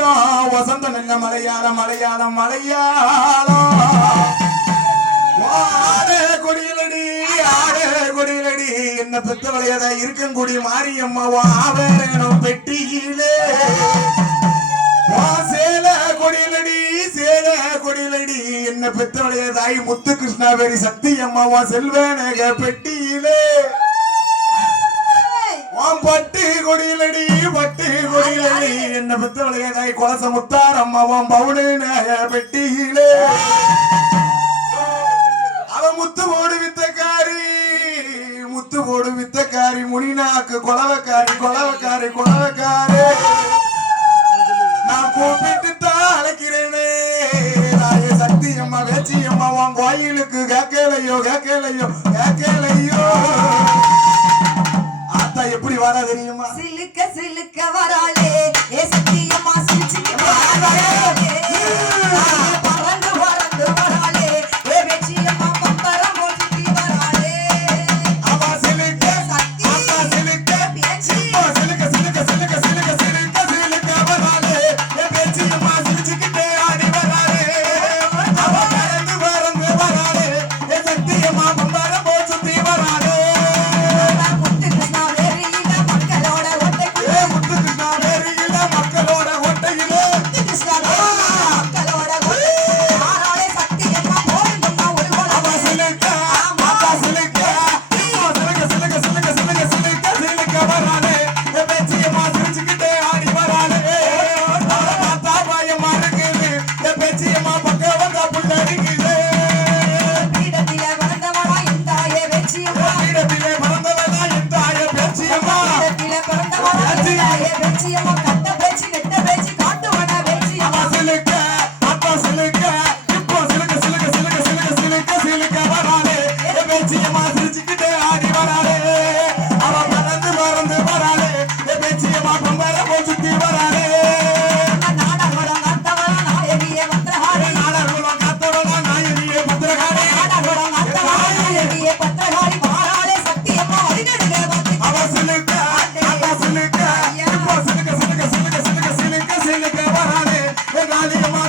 மலைதான் வசந்த நல்ல மலையாளம் மலையாளம் மலையாளம். ஆடே கொடியிலடி ஆடே கொடியிலடி என்ன பெத்தவளையத இருக்கங்குடி மாரியம்மாவா ஆவேரனும் பெட்டியிலே. சேல கொடியிலடி சேல கொடியிலடி என்ன பெத்தவளைய தாய் முத்து கிருஷ்ணாவேரி சக்தி அம்மாவா செல்வனக பெட்டியிலே. பட்டு கொடியிலடி பட்டு கொடியிலடி. என்ன பெத்தவளைய தாய் கொலச முத்தார் அம்மாவாம் பவுனு பெட்டியிலே. அவ முத்து போடு வித்தக்காரி முத்து போடு வித்தக்காரி முனிநாக்கு கொலவக்காரி கொலவக்காரி கொலவக்காரி. நான் கூப்பிட்டு தான் அழைக்கிறேனே. ராய சக்தி அம்மா வேச்சி அம்மா உன் கோயிலுக்கு கேட்கலையோ கேட்கலையோ கேட்க வர தெரியுமா? சிலுக்க சிலுக்க வராள் வச்சியம்மா Daddy,